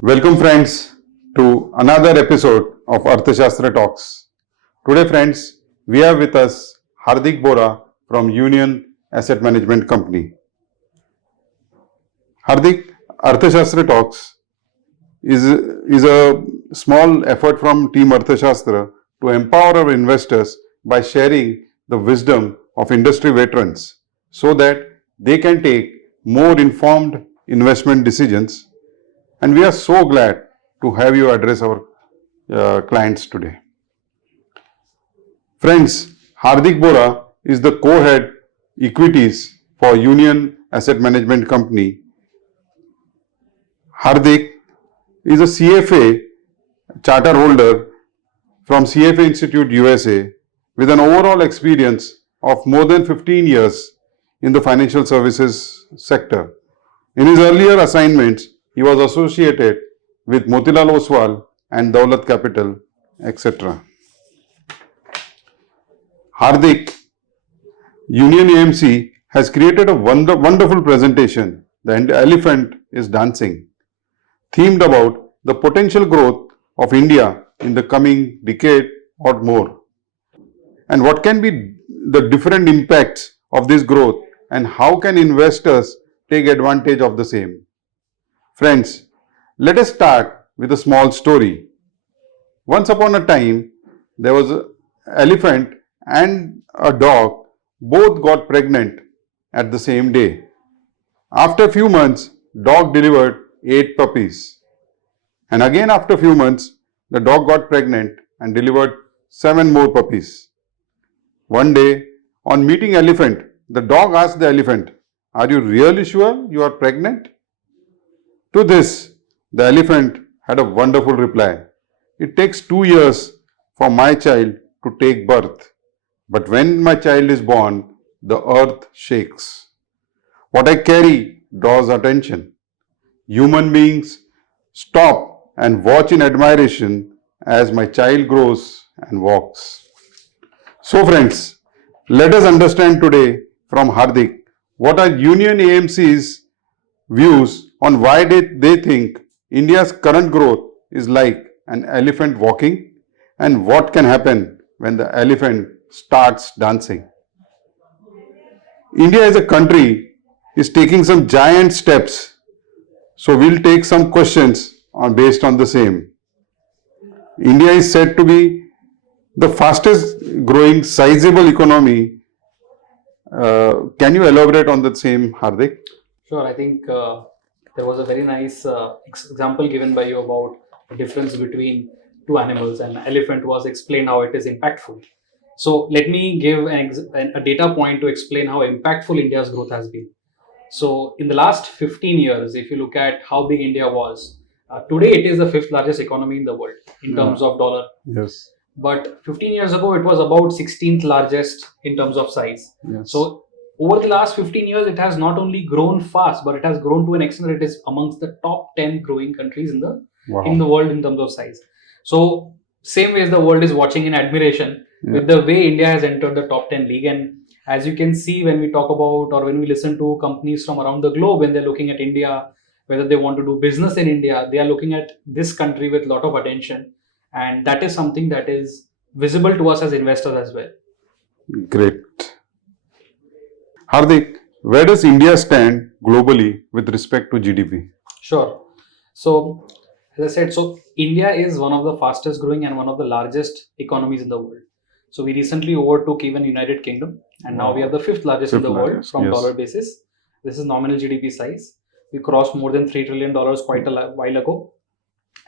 Welcome friends to another episode of Arthashastra Talks. Today friends, we have with us Hardick Bora from Union Asset Management Company. Hardick, Arthashastra Talks is a small effort from Team Arthashastra to empower our investors by sharing the wisdom of industry veterans so that they can take more informed investment decisions. And we are so glad to have you address our clients today. Friends, Hardick Bora is the co-head equities for Union Asset Management Company. Hardick is a CFA charter holder from CFA Institute USA with an overall experience of more than 15 years in the financial services sector. In his earlier assignments, he was associated with Motilal Oswal and Daulat Capital, etc. Hardick, Union AMC has created a wonderful presentation, The Elephant is Dancing, themed about the potential growth of India in the coming decade or more, and what can be the different impacts of this growth and how can investors take advantage of the same. Friends, let us start with a small story. Once upon a time, there was an elephant and a dog, both got pregnant at the same day. After a few months, dog delivered 8 puppies. And again after a few months, the dog got pregnant and delivered 7 more puppies. One day, on meeting elephant, the dog asked the elephant, "Are you really sure you are pregnant?" To this, the elephant had a wonderful reply. "It takes 2 years for my child to take birth. But when my child is born, the earth shakes. What I carry draws attention. Human beings stop and watch in admiration as my child grows and walks." So friends, let us understand today from Hardick what are Union AMC's views on why they think India's current growth is like an elephant walking and what can happen when the elephant starts dancing. India as a country is taking some giant steps, so we'll take some questions based on the same. India is said to be the fastest growing sizable economy. Can you elaborate on the same, Hardick? Sure, I think there was a very nice example given by you about the difference between two animals, and elephant was explained how it is impactful. So let me give a data point to explain how impactful India's growth has been. So in the last 15 years, if you look at how big India was, today it is the 5th largest economy in the world in terms of dollar. Yes. But 15 years ago, it was about 16th largest in terms of size. Yes. So over the last 15 years, it has not only grown fast, but it has grown to an extent that it is amongst the top 10 growing countries in the world in terms of size. So same way as the world is watching in admiration with the way India has entered the top 10 league. And as you can see, when we talk about or when we listen to companies from around the globe, when they're looking at India, whether they want to do business in India, they are looking at this country with a lot of attention. And that is something that is visible to us as investors as well. Great. Hardick, where does India stand globally with respect to GDP? Sure. So, as I said, so India is one of the fastest growing and one of the largest economies in the world. So we recently overtook even United Kingdom, and now we are the 5th largest in the world from dollar basis. This is nominal GDP size. We crossed more than $3 trillion quite a while ago.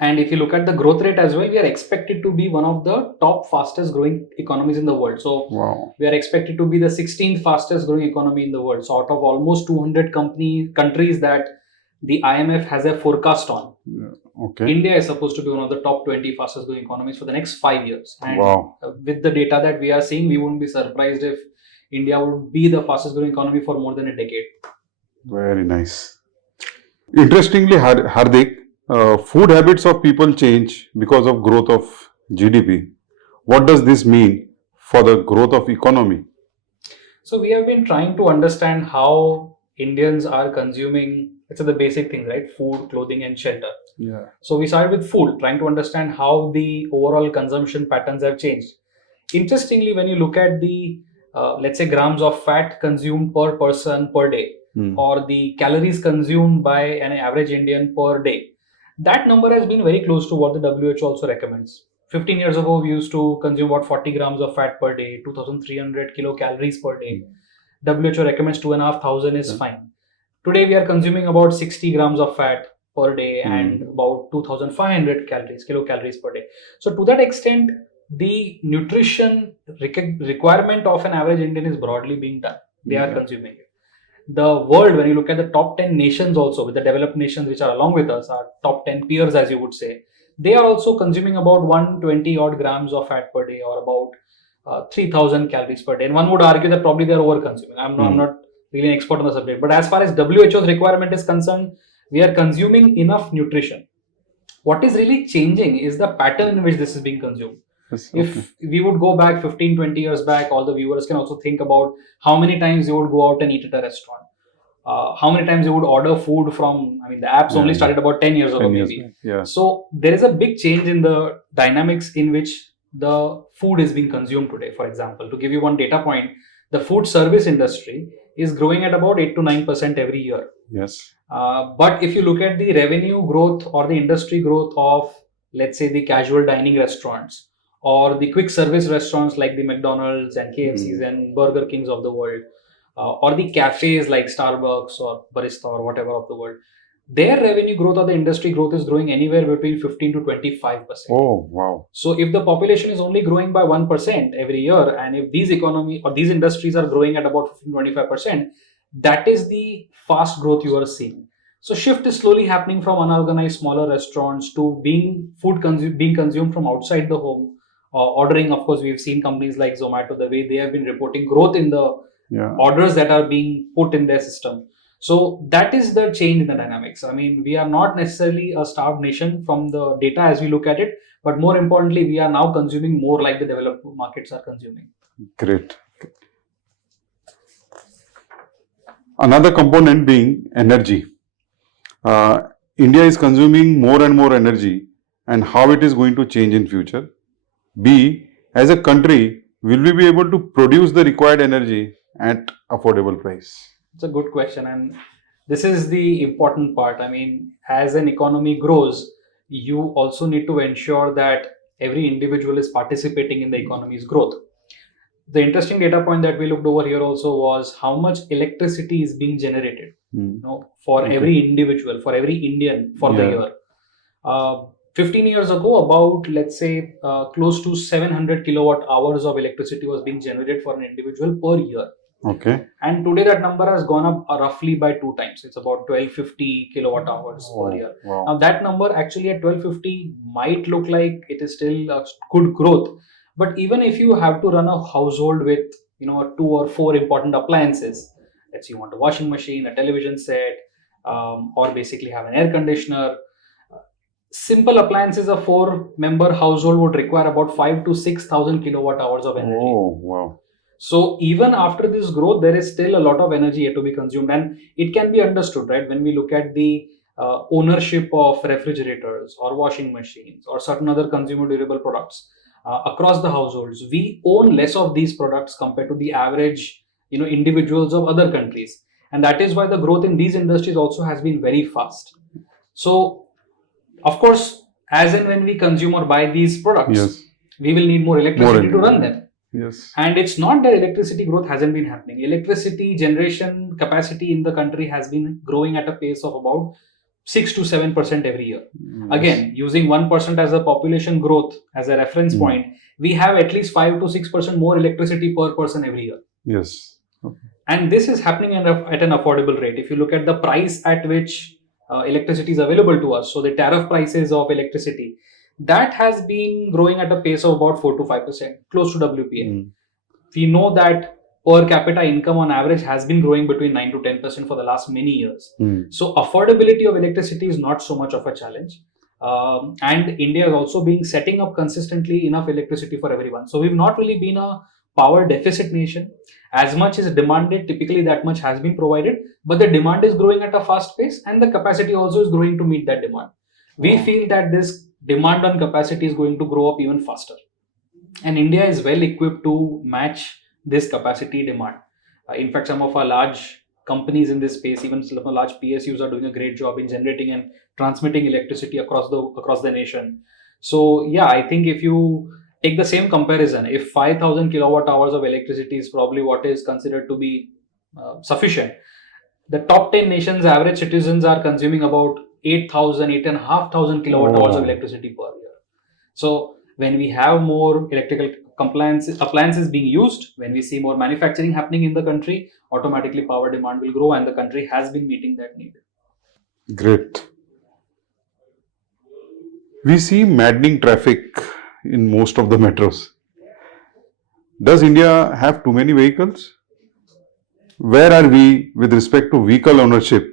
And if you look at the growth rate as well, we are expected to be one of the top fastest growing economies in the world. So we are expected to be the 16th fastest growing economy in the world. So out of almost 200 countries that the IMF has a forecast on, India is supposed to be one of the top 20 fastest growing economies for the next 5 years. And with the data that we are seeing, we wouldn't be surprised if India would be the fastest growing economy for more than a decade. Very nice. Interestingly, Hardick, food habits of people change because of growth of GDP. What does this mean for the growth of economy? So we have been trying to understand how Indians are consuming, it's the basic things, right? Food, clothing, and shelter. Yeah. So we started with food, trying to understand how the overall consumption patterns have changed. Interestingly, when you look at the let's say grams of fat consumed per person per day, or the calories consumed by an average Indian per day, that number has been very close to what the WHO also recommends. 15 years ago, we used to consume about 40 grams of fat per day, 2,300 kilocalories per day. WHO recommends 2,500 is fine. Today, we are consuming about 60 grams of fat per day and about 2,500 kilocalories per day. So, to that extent, the nutrition requirement of an average Indian is broadly being done. They are consuming it. The world, when you look at the top 10 nations also, with the developed nations which are along with us, our top 10 peers, as you would say, they are also consuming about 120 odd grams of fat per day, or about 3,000 calories per day. And one would argue that probably they are over consuming. I'm not really an expert on the subject, but as far as WHO's requirement is concerned, we are consuming enough nutrition. What is really changing is the pattern in which this is being consumed. If we would go back 15, 20 years back, all the viewers can also think about how many times you would go out and eat at a restaurant. How many times you would order food from, I mean, the apps only started about 10 years ago, maybe. So there is a big change in the dynamics in which the food is being consumed today. For example, to give you one data point, the food service industry is growing at about 8 to 9% every year. Yes. But if you look at the revenue growth or the industry growth of, let's say, the casual dining restaurants or the quick service restaurants like the McDonald's and KFCs and Burger Kings of the world, or the cafes like Starbucks or Barista or whatever of the world, their revenue growth or the industry growth is growing anywhere between 15 to 25%. Oh, wow. So if the population is only growing by 1% every year, and if these economy or these industries are growing at about 15 25%, that is the fast growth you are seeing. So shift is slowly happening from unorganized smaller restaurants to being consumed from outside the home. Ordering, of course, we've seen companies like Zomato, the way they have been reporting growth in the orders that are being put in their system. So that is the change in the dynamics. I mean, we are not necessarily a starved nation from the data as we look at it, but more importantly, we are now consuming more like the developed markets are consuming. Great. Another component being energy. India is consuming more and more energy, and how it is going to change in future. B, as a country, will we be able to produce the required energy at affordable price? It's a good question, and this is the important part. I mean, as an economy grows, you also need to ensure that every individual is participating in the economy's growth. The interesting data point that we looked over here also was how much electricity is being generated, for every individual, for every Indian for the year. 15 years ago, about, let's say, close to 700 kilowatt hours of electricity was being generated for an individual per year. Okay. And today that number has gone up roughly by 2 times. It's about 1250 kilowatt hours per year. Wow. Now that number actually at 1250 might look like it is still a good growth. But even if you have to run a household with 2 or 4 important appliances, let's say you want a washing machine, a television set, or basically have an air conditioner, simple appliances, a 4-member household would require about 5 to 6,000 kilowatt hours of energy. Oh, wow. So even after this growth, there is still a lot of energy yet to be consumed, and it can be understood, right? When we look at the ownership of refrigerators or washing machines or certain other consumer durable products across the households, we own less of these products compared to the average, individuals of other countries, and that is why the growth in these industries also has been very fast. So, of course, as and when we consume or buy these products, we will need more electricity to run them. Yes. And it's not that electricity growth hasn't been happening. Electricity generation capacity in the country has been growing at a pace of about 6 to 7% every year. Again, using 1% as a population growth as a reference point, we have at least 5 to 6% more electricity per person every year. Yes. Okay. And this is happening at an affordable rate. If you look at the price at which electricity is available to us, so the tariff prices of electricity, that has been growing at a pace of about 4 to 5%, close to WPA. We know that per capita income on average has been growing between 9 to 10% for the last many years. So affordability of electricity is not so much of a challenge. And India is also setting up consistently enough electricity for everyone. So we've not really been a power deficit nation. As much is demanded, typically that much has been provided, but the demand is growing at a fast pace and the capacity also is growing to meet that demand. We feel that this demand on capacity is going to grow up even faster. And India is well equipped to match this capacity demand. In fact, some of our large companies in this space, even some of our large PSUs, are doing a great job in generating and transmitting electricity across the nation. So yeah, I think if you take the same comparison, if 5,000 kilowatt hours of electricity is probably what is considered to be sufficient, the top 10 nations average citizens are consuming about 8,000, 8,500 kilowatt hours of electricity per year. So when we have more electrical appliances being used, when we see more manufacturing happening in the country, automatically power demand will grow, and the country has been meeting that need. Great. We see maddening traffic in most of the metros. Does India have too many vehicles? Where are we with respect to vehicle ownership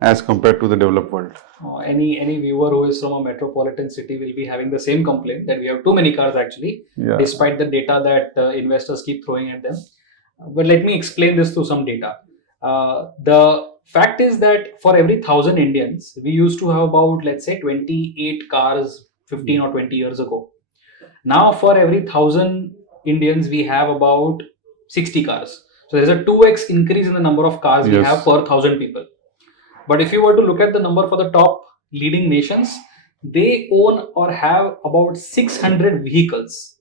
as compared to the developed world? Any viewer who is from a metropolitan city will be having the same complaint that we have too many cars actually, despite the data that investors keep throwing at them. But let me explain this through some data. The fact is that for every 1,000 Indians, we used to have about, let's say, 28 cars 15 or 20 years ago. Now for every 1,000 Indians, we have about 60 cars. So there's a 2x increase in the number of cars we have per 1,000 people. But if you were to look at the number for the top leading nations, they own or have about 600 vehicles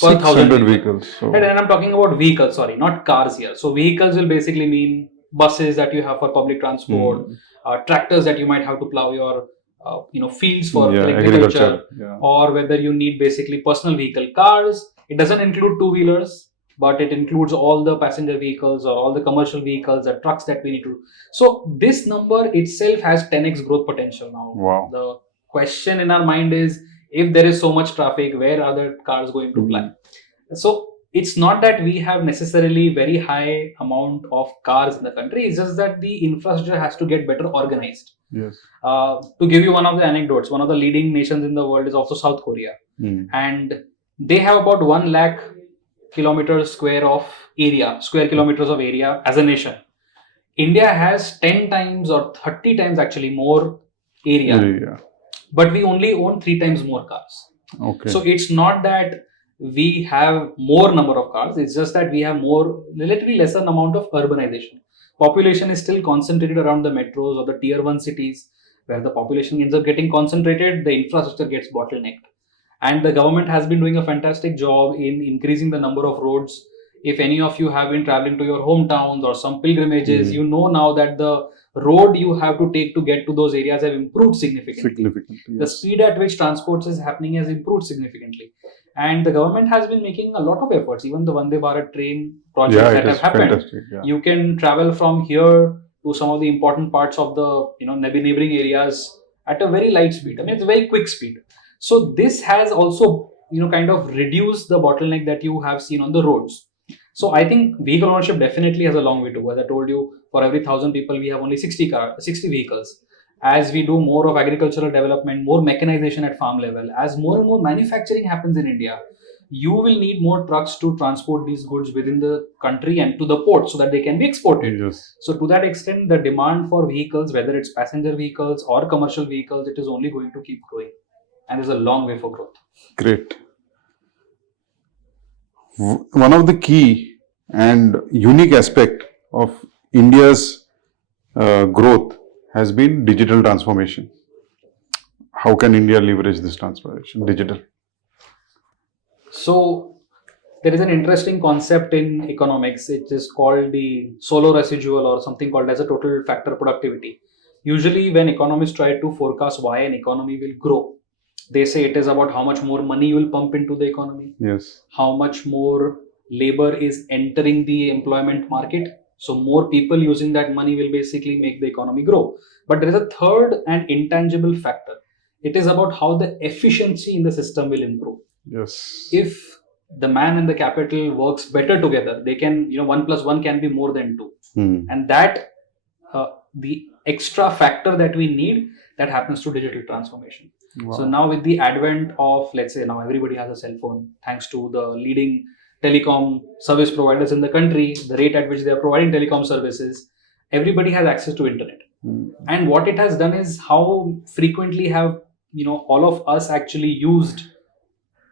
per 1,000 people. Vehicles. So. And I'm talking about vehicles, sorry, not cars here. So vehicles will basically mean buses that you have for public transport, tractors that you might have to plow your fields for agriculture, or whether you need basically personal vehicle cars. It doesn't include two-wheelers, but it includes all the passenger vehicles or all the commercial vehicles, the trucks that we need to. So this number itself has 10x growth potential now. Wow. The question in our mind is, if there is so much traffic, where are the cars going to fly? So it's not that we have necessarily very high amount of cars in the country. It's just that the infrastructure has to get better organized. Yes. To give you one of the anecdotes, one of the leading nations in the world is also South Korea. And they have about 1 lakh square kilometers of area as a nation. India has 10 times or 30 times actually more area. But we only own 3 times more cars. Okay. So it's not that we have more number of cars, it's just that we have more, relatively lesser amount of urbanization. Population is still concentrated around the metros or the tier 1 cities, where the population ends up getting concentrated, the infrastructure gets bottlenecked. And the government has been doing a fantastic job in increasing the number of roads. If any of you have been traveling to your hometowns or some pilgrimages, you know now that the road you have to take to get to those areas have improved significantly. The speed at which transport is happening has improved significantly. And the government has been making a lot of efforts. Even the Vande Bharat train projects that have happened. You can travel from here to some of the important parts of the neighboring areas at a very light speed. I mean, it's a very quick speed. So this has also kind of reduced the bottleneck that you have seen on the roads. So I think vehicle ownership definitely has a long way to go. As I told you, for every 1,000 people, we have only 60 vehicles. As we do more of agricultural development, more mechanization at farm level, as more and more manufacturing happens in India, you will need more trucks to transport these goods within the country and to the port so that they can be exported. So to that extent, the demand for vehicles, whether it's passenger vehicles or commercial vehicles, it is only going to keep growing. And there's a long way for growth. Great. One of the key and unique aspect of India's growth has been digital transformation. How can India leverage this transformation, digital? So there is an interesting concept in economics. It is called the solo residual, or something called as a total factor productivity. Usually when economists try to forecast why an economy will grow, they say it is about how much more money you will pump into the economy, how much more labor is entering the employment market. So more people using that money will basically make the economy grow. But there is a third and intangible factor. It is about how the efficiency in the system will improve. If the man and the capital works better together, they can, 1 plus 1 can be more than 2. And that, the extra factor that we need, that happens to digital transformation. So now with the advent of, let's say now everybody has a cell phone, thanks to the leading telecom service providers in the country, the rate at which they are providing telecom services, everybody has access to internet. And what it has done is how frequently have all of us actually used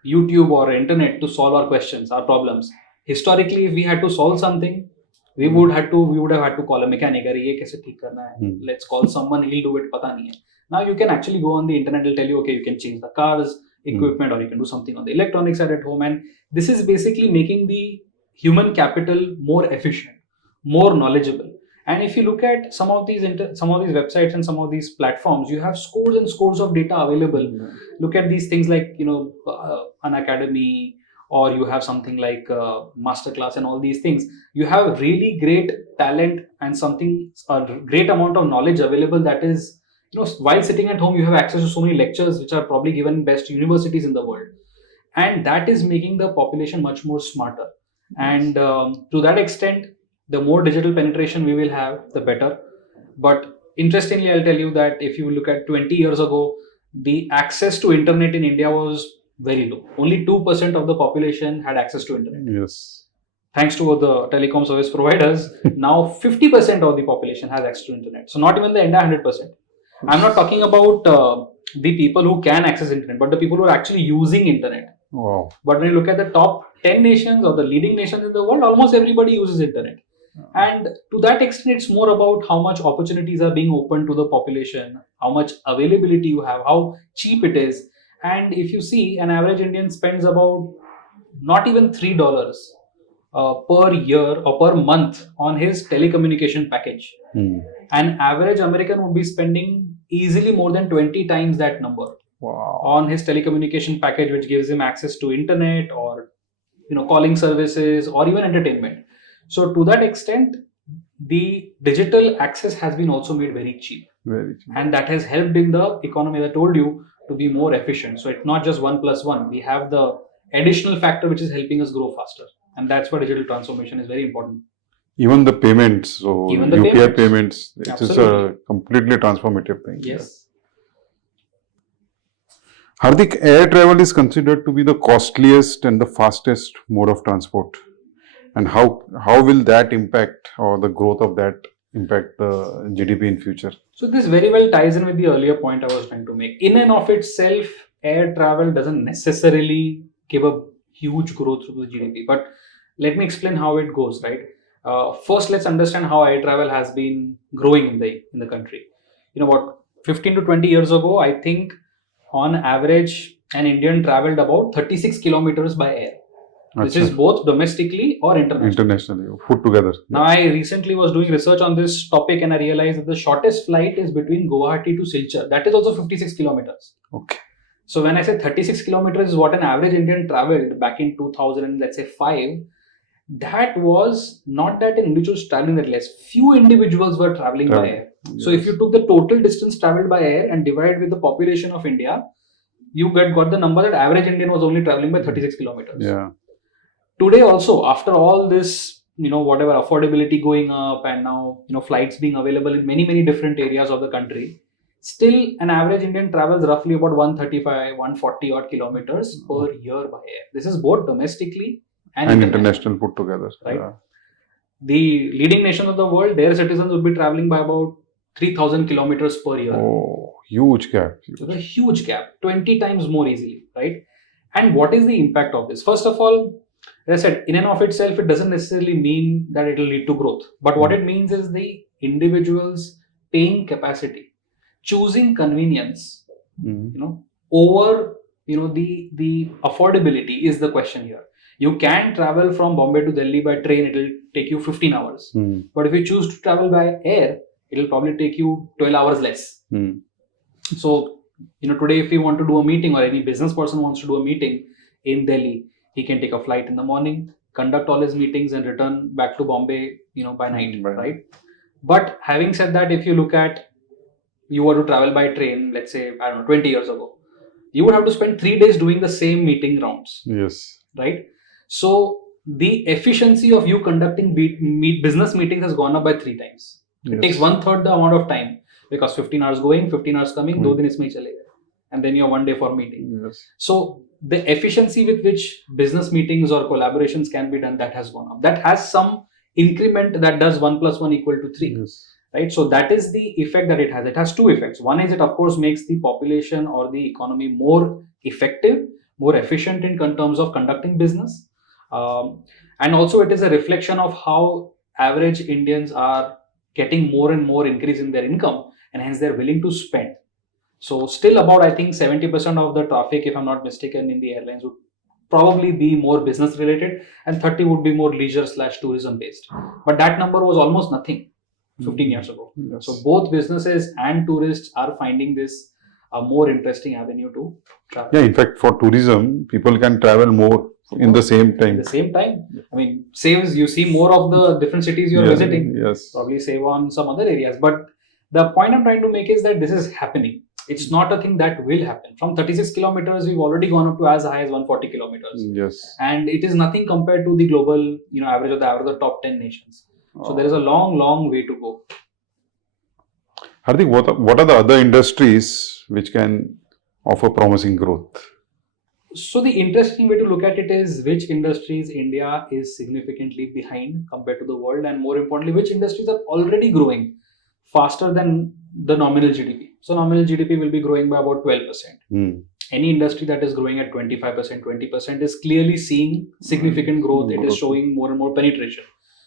YouTube or internet to solve our questions, our problems. Historically, if we had to solve something, we would have had to call a mechanic. "Arey, ye kaise theek karna hai? Let's call someone, he'll do it, pata nahi hai." Now you can actually go on the internet, it'll tell you, okay, you can change the car's equipment, or you can do something on the electronic side at home. And this is basically making the human capital more efficient, more knowledgeable. And if you look at some of these websites and some of these platforms, you have scores and scores of data available. Look at these things like an academy, or you have something like masterclass and all these things. You have really great talent and a great amount of knowledge available. That is, while sitting at home, you have access to so many lectures which are probably given in best universities in the world, and that is making the population much more smarter. And to that extent, the more digital penetration we will have, the better. But interestingly, I'll tell you that if you look at 20 years ago, the access to internet in India was very low. Only 2% of the population had access to internet. Yes. Thanks to the telecom service providers, now 50% of the population has access to internet. So not even the entire 100%. I'm not talking about the people who can access internet, but the people who are actually using internet. Wow. But when you look at the top 10 nations or the leading nations in the world, almost everybody uses internet. And to that extent, it's more about how much opportunities are being opened to the population, how much availability you have, how cheap it is. And if you see, an average Indian spends about not even $3 per year or per month on his telecommunication package. An average American would be spending easily more than 20 times that number on his telecommunication package, which gives him access to internet or calling services or even entertainment. So to that extent, the digital access has been also made very cheap. And that has helped in the economy, as I told you, to be more efficient. So it's not just 1+1. We have the additional factor which is helping us grow faster. And that's why digital transformation is very important. Even the payments, so Even the UPI payments, it's a Absolutely. completely transformative thing. Yes. Hardick, air travel is considered to be the costliest and the fastest mode of transport. And how will that impact, or the growth of that impact the GDP in future? So this very well ties in with the earlier point I was trying to make. In and of itself, air travel doesn't necessarily give a huge growth to the GDP. But let me explain how it goes, right? First, let's understand how air travel has been growing in the country. 15 to 20 years ago, I think on average, an Indian traveled about 36 kilometers by air. This is both domestically or internationally put together. Now, I recently was doing research on this topic, and I realized that the shortest flight is between Guwahati to Silchar. That is also 56 kilometers. Okay. So when I say 36 kilometers is what an average Indian traveled back in 2000, let's say 5, that was not that individuals traveling that less. Few individuals were traveling by air. Yes. So if you took the total distance traveled by air and divided with the population of India, you got the number that average Indian was only traveling by 36 kilometers. Yeah. Today also, after all this, whatever affordability going up, and now, flights being available in many, many different areas of the country, still an average Indian travels roughly about 135, 140 odd kilometers per year by air. This is both domestically and international put together. Right? Yeah. The leading nations of the world, their citizens would be traveling by about 3,000 kilometers per year. Oh, huge gap. So a huge gap, 20 times more easily, right? And what is the impact of this? First of all, as I said, in and of itself, it doesn't necessarily mean that it will lead to growth. But what it means is the individual's paying capacity, choosing convenience, over the affordability is the question here. You can travel from Bombay to Delhi by train, it will take you 15 hours. But if you choose to travel by air, it will probably take you 12 hours less. So, today if you want to do a meeting, or any business person wants to do a meeting in Delhi, he can take a flight in the morning, conduct all his meetings, and return back to Bombay, by night, right? But having said that, if you look at, you were to travel by train, let's say, 20 years ago, you would have to spend 3 days doing the same meeting rounds. Yes. Right? So the efficiency of you conducting business meetings has gone up by 3 times. Yes. It takes 1/3 the amount of time, because 15 hours going, 15 hours coming, 2 days mein chalega. And then you have 1 day for meeting. Yes. So the efficiency with which business meetings or collaborations can be done, that has gone up. That has some increment that does 1 plus 1 equal to 3. Yes. Right, so that is the effect that it has. It has two effects. One is it of course makes the population or the economy more effective, more efficient in terms of conducting business, and also it is a reflection of how average Indians are getting more and more increase in their income, and hence they're willing to spend. So still about I think 70% of the traffic, if I'm not mistaken, in the airlines would probably be more business related, and 30 would be more leisure slash tourism based. But that number was almost nothing 15 years ago. Yes. So both businesses and tourists are finding this a more interesting avenue to travel. Yeah, in fact, for tourism, people can travel more in the same time. At the same time, I mean, saves, you see more of the different cities you're Yeah, visiting, yes. probably save on some other areas. But the point I'm trying to make is that this is happening. It's not a thing that will happen. From 36 kilometers, we've already gone up to as high as 140 kilometers. Yes. And it is nothing compared to the global, average of the top 10 nations. So there is a long, long way to go. Hardick, what are the other industries which can offer promising growth? So the interesting way to look at it is which industries India is significantly behind compared to the world, and more importantly, which industries are already growing faster than the nominal GDP. So nominal GDP will be growing by about 12%. Any industry that is growing at 25%, 20% is clearly seeing significant growth. It is showing more and more penetration.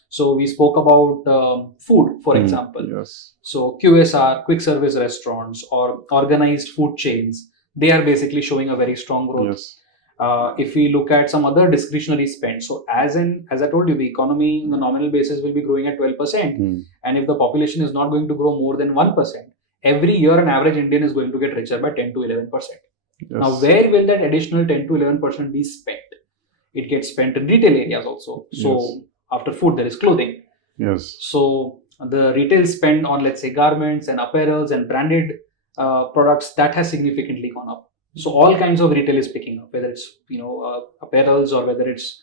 So we spoke about food, for example. Yes. So QSR, quick service restaurants, or organized food chains, they are basically showing a very strong growth. Yes. If we look at some other discretionary spend, so as I told you, the economy on the nominal basis will be growing at 12%, and if the population is not going to grow more than 1%, every year an average Indian is going to get richer by 10 to 11%. Yes. Now, where will that additional 10 to 11% be spent? It gets spent in retail areas also. So yes. After food, there is clothing. Yes. So the retail spend on, let's say, garments and apparels and branded products, that has significantly gone up. So all kinds of retail is picking up, whether it's apparels, or whether it's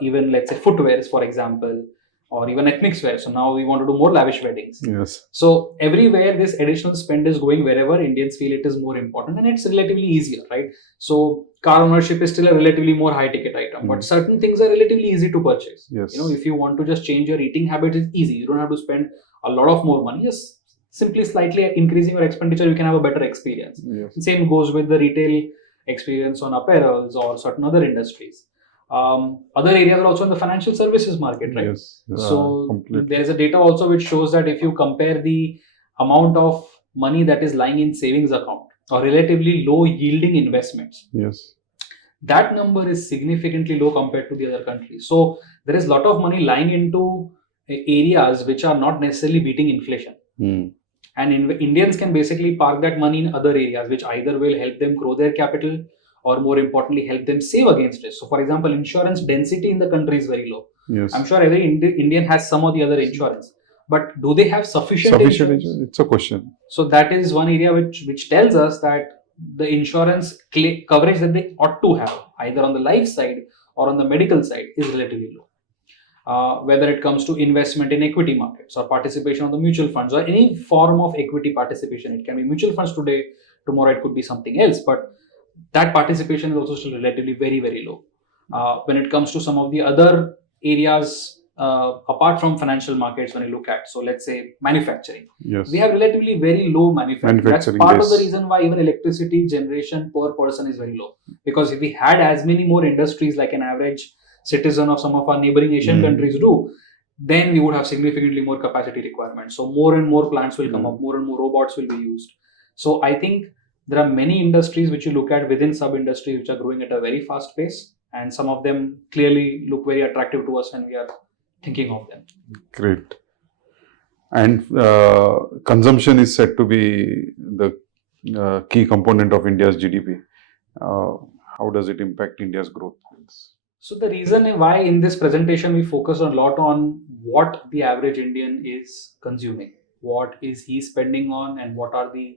even, let's say, footwears, for example, or even ethnic wear. So now we want to do more lavish weddings. Yes. So everywhere this additional spend is going, wherever Indians feel it is more important, and it's relatively easier, right? So car ownership is still a relatively more high ticket item, but certain things are relatively easy to purchase. Yes. If you want to just change your eating habits, it's easy. You don't have to spend a lot of more money. Just simply slightly increasing your expenditure, you can have a better experience. Yes. Same goes with the retail experience on apparels or certain other industries. Other areas are also in the financial services market, right? Yes. So there's a data also which shows that if you compare the amount of money that is lying in savings account or relatively low yielding investments, yes, that number is significantly low compared to the other countries. So there is a lot of money lying into areas which are not necessarily beating inflation. And Indians can basically park that money in other areas, which either will help them grow their capital, or more importantly, help them save against it. So, for example, insurance density in the country is very low. Yes. I'm sure every Indian has some of the other insurance, but do they have sufficient insurance? It's a question. So that is one area which tells us that the insurance coverage that they ought to have, either on the life side or on the medical side, is relatively low. Whether it comes to investment in equity markets or participation on the mutual funds or any form of equity participation, it can be mutual funds today, tomorrow it could be something else, but that participation is also still relatively very, very low. When it comes to some of the other areas apart from financial markets, when you look at, so let's say manufacturing, yes, we have relatively very low manufacturing. That's part of the reason why even electricity generation per person is very low, because if we had as many more industries like an average citizen of some of our neighboring Asian countries do, then we would have significantly more capacity requirements. So more and more plants will come up, more and more robots will be used. So I think there are many industries which you look at within sub-industries which are growing at a very fast pace, and some of them clearly look very attractive to us and we are thinking of them. Great. And consumption is said to be the key component of India's GDP. How does it impact India's growth? So the reason why in this presentation we focus a lot on what the average Indian is consuming, what is he spending on, and what are the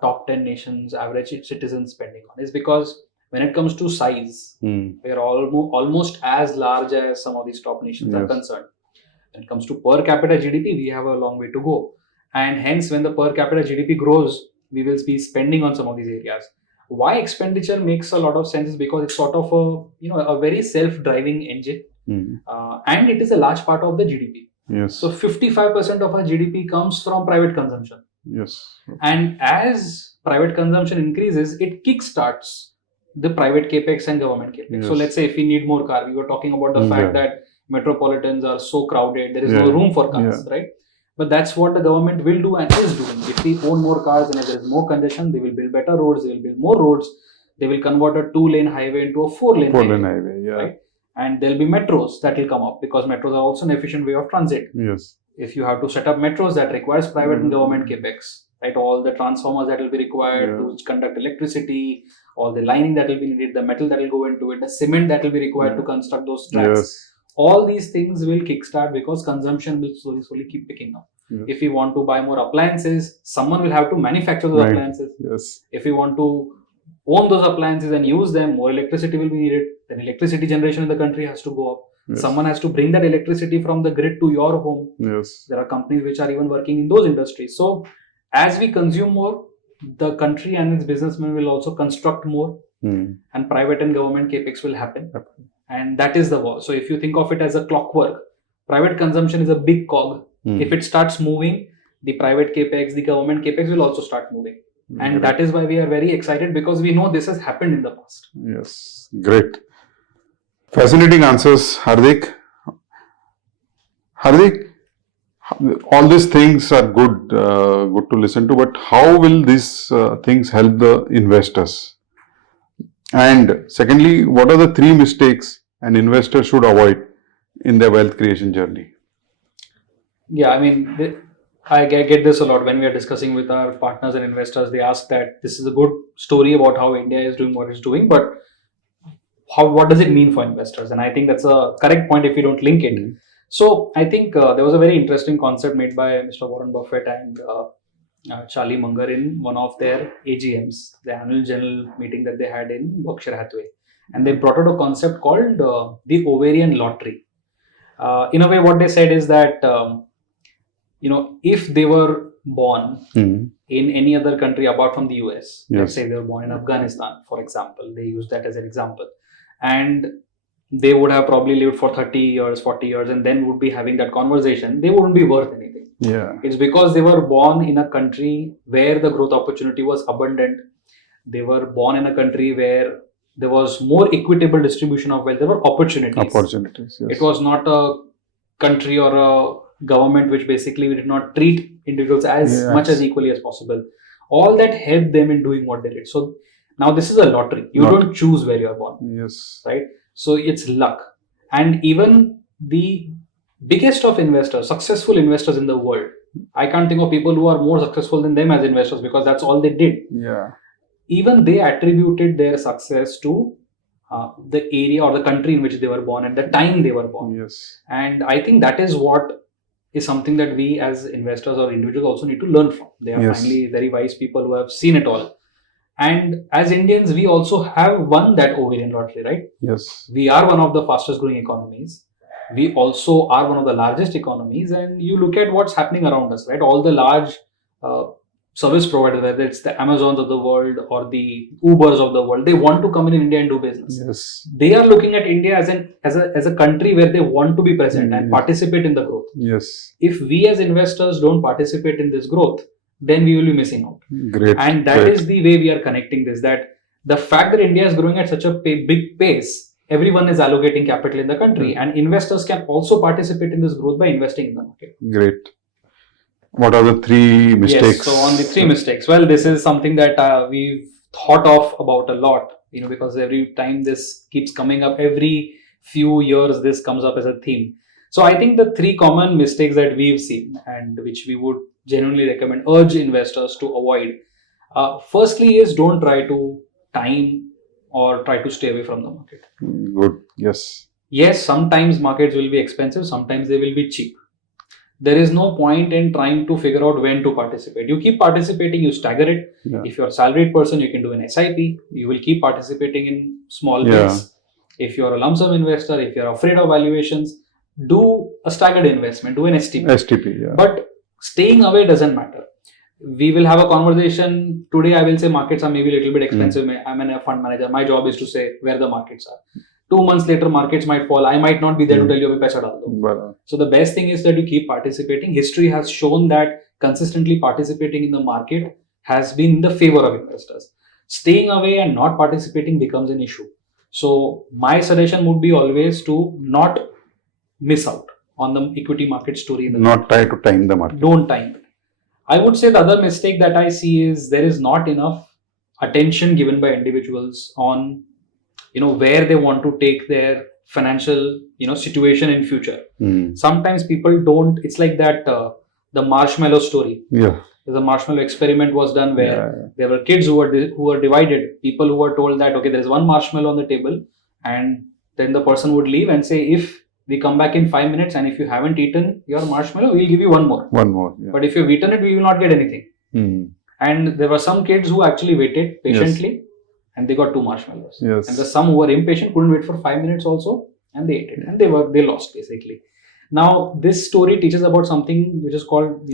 top 10 nations average citizens spending on, is because when it comes to size, we are almost as large as some of these top nations are concerned. When it comes to per capita GDP, we have a long way to go. And hence, when the per capita GDP grows, we will be spending on some of these areas. Why expenditure makes a lot of sense is because it's sort of a very self-driving engine, and it is a large part of the GDP. Yes. So 55% of our GDP comes from private consumption. Yes. And as private consumption increases, it kickstarts the private capex and government capex. So Yes. let's say if we need more car, we were talking about the fact that metropolitans are so crowded, there is no room for cars, right? But that's what the government will do and is doing. If we own more cars and if there is more congestion, they will build better roads, they will build more roads, they will convert a 2-lane highway into a 4-lane highway, right? And there'll be metros that will come up because metros are also an efficient way of transit. Yes. If you have to set up metros, that requires private and government capex, right? All the transformers that will be required to conduct electricity, all the lining that will be needed, the metal that will go into it, the cement that will be required to construct those tracks. All these things will kickstart because consumption will slowly keep picking up. If we want to buy more appliances, someone will have to manufacture those appliances. If we want to own those appliances and use them, more electricity will be needed. Then electricity generation in the country has to go up. Someone has to bring that electricity from the grid to your home. There are companies which are even working in those industries. So as we consume more, the country and its businessmen will also construct more, and private and government capex will happen. And that is the war. So if you think of it as a clockwork, private consumption is a big cog. If it starts moving, the private capex, the government capex will also start moving. And that is why we are very excited, because we know this has happened in the past. Yes, great. Fascinating answers, Hardick. Hardick, all these things are good to listen to, but how will these things help the investors? And secondly, what are the 3 mistakes an investor should avoid in their wealth creation journey? Yeah, I mean, I get this a lot when we are discussing with our partners and investors. They ask that this is a good story about how India is doing what it's doing, but what does it mean for investors? And I think that's a correct point if you don't link it. So I think there was a very interesting concept made by Mr. Warren Buffett and Charlie Munger in one of their AGMs, the annual general meeting that they had in Berkshire Hathaway. And they brought out a concept called the ovarian lottery. In a way, what they said is that, if they were born in any other country apart from the US, let's say they were born in Afghanistan, for example, they use that as an example, and they would have probably lived for 30 years, 40 years, and then would be having that conversation, they wouldn't be worth anything. It's because they were born in a country where the growth opportunity was abundant. They were born in a country where there was more equitable distribution of wealth. There were opportunities. It was not a country or a government which basically did not treat individuals as much as equally as possible. All that helped them in doing what they did. So now this is a lottery. You don't choose where you are born. Right? So it's luck. And even the biggest of investors, successful investors in the world, I can't think of people who are more successful than them as investors, because that's all they did. Even they attributed their success to the area or the country in which they were born and the time they were born. And I think that is what is something that we as investors or individuals also need to learn from. They are finally very wise people who have seen it all. And as Indians, we also have won that ovarian lottery, right? We are one of the fastest growing economies. We also are one of the largest economies. And you look at what's happening around us, right? All the large service providers, whether it's the Amazons of the world or the Ubers of the world, they want to come in India and do business. They are looking at India as a country where they want to be present and participate in the growth. If we as investors don't participate in this growth, then we will be missing out. And that is the way we are connecting this, that the fact that India is growing at such a big pace, everyone is allocating capital in the country, and investors can also participate in this growth by investing in the market. Great. What are the 3 mistakes? Yes, so on the 3 mistakes, well, this is something that we've thought of about a lot, because every time this keeps coming up, every few years this comes up as a theme. So I think the 3 common mistakes that we've seen and which we would genuinely urge investors to avoid. Firstly is, don't try to time or try to stay away from the market. Good. Yes, sometimes markets will be expensive, sometimes they will be cheap. There is no point in trying to figure out when to participate. You keep participating, you stagger it. If you're a salaried person, you can do an SIP. You will keep participating in small bits. If you're a lump sum investor, if you're afraid of valuations, do a staggered investment, do an STP. STP. But staying away doesn't matter. We will have a conversation today. I will say markets are maybe a little bit expensive. I'm a fund manager. My job is to say where the markets are. 2 months later, markets might fall. I might not be there to tell you abhi paisa dal do. Bora. So the best thing is that you keep participating. History has shown that consistently participating in the market has been in the favor of investors. Staying away and not participating becomes an issue. So my suggestion would be always to not miss out on the equity market story. In the Not try to time the market. Don't time it. I would say the other mistake that I see is there is not enough attention given by individuals on where they want to take their financial situation in future. Sometimes people don't. It's like that the marshmallow story. Yeah. The marshmallow experiment was done where there were kids who were divided. People who were told that okay, there is one marshmallow on the table, and then the person would leave and say, if we come back in 5 minutes and if you haven't eaten your marshmallow, we'll give you one more. One more. Yeah. But if you've eaten it, we will not get anything. And there were some kids who actually waited patiently and they got 2 marshmallows. Yes. And the some who were impatient couldn't wait for 5 minutes also and they ate it and they lost basically. Now this story teaches about something which is called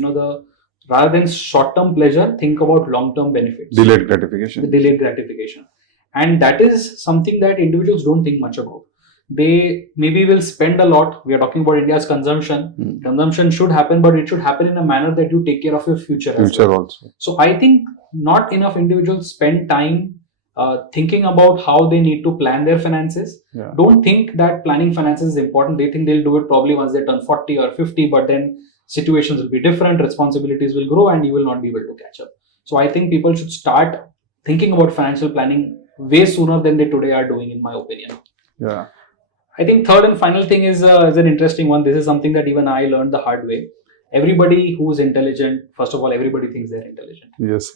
rather than short-term pleasure, think about long-term benefits. Delayed gratification. The delayed gratification. And that is something that individuals don't think much about. They maybe will spend a lot. We are talking about India's consumption. Consumption should happen, but it should happen in a manner that you take care of your future as well. Also. So I think not enough individuals spend time thinking about how they need to plan their finances. Yeah. Don't think that planning finances is important. They think they'll do it probably once they turn 40 or 50, but then situations will be different, responsibilities will grow, and you will not be able to catch up. So I think people should start thinking about financial planning way sooner than they today are doing, in my opinion. Yeah. I think third and final thing is an interesting one. This is something that even I learned the hard way. Everybody who is intelligent, first of all, everybody thinks they're intelligent. Yes.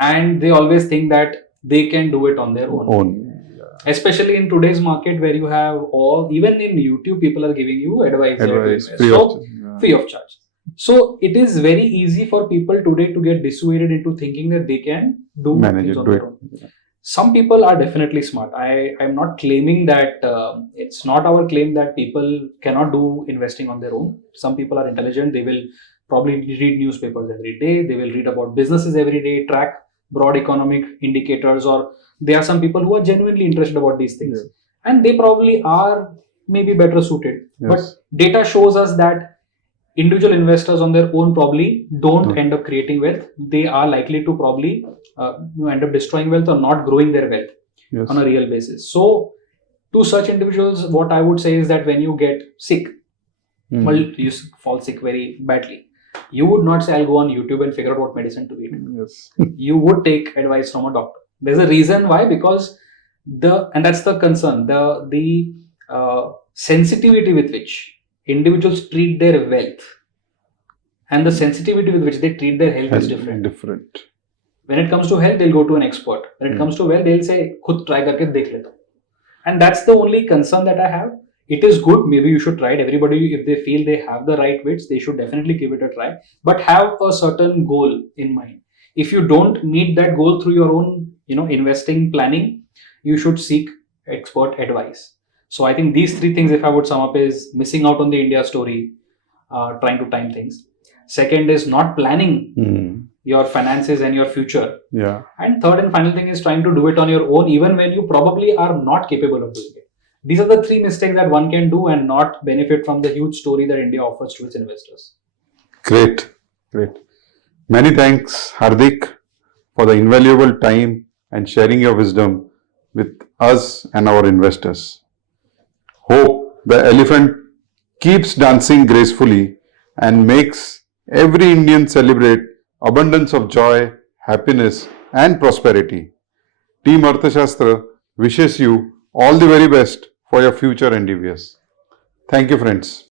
And they always think that they can do it on their own. Yeah. Especially in today's market where you have even in YouTube, people are giving you advice free of charge. So it is very easy for people today to get dissuaded into thinking that they can manage it on their own. Yeah. Some people are definitely smart. I'm not claiming that it's not our claim that people cannot do investing on their own. Some people are intelligent. They will probably read newspapers every day. They will read about businesses every day, track broad economic indicators, or there are some people who are genuinely interested about these things. Yeah. And they probably are maybe better suited. Yes. But data shows us that individual investors on their own probably don't end up creating wealth. They are likely to probably end up destroying wealth or not growing their wealth on a real basis. So to such individuals, what I would say is that when you get sick, well, you fall sick very badly, you would not say, I'll go on YouTube and figure out what medicine to eat. Yes. You would take advice from a doctor. There's a reason why, because and that's the concern, the sensitivity with which individuals treat their wealth and the sensitivity with which they treat their health is different. When it comes to health, they'll go to an expert. When it comes to wealth, they'll say, khud try karke dekh leta. And that's the only concern that I have. It is good. Maybe you should try it. Everybody, if they feel they have the right wits, they should definitely give it a try. But have a certain goal in mind. If you don't meet that goal through your own, investing planning, you should seek expert advice. So I think these 3 things, if I would sum up, is missing out on the India story, trying to time things. Second is not planning your finances and your future. Yeah. And third and final thing is trying to do it on your own, even when you probably are not capable of doing it. These are the 3 mistakes that one can do and not benefit from the huge story that India offers to its investors. Great. Many thanks, Hardick, for the invaluable time and sharing your wisdom with us and our investors. Hope the elephant keeps dancing gracefully and makes every Indian celebrate abundance of joy, happiness and prosperity. Team Arthashastra wishes you all the very best for your future endeavors. Thank you, friends.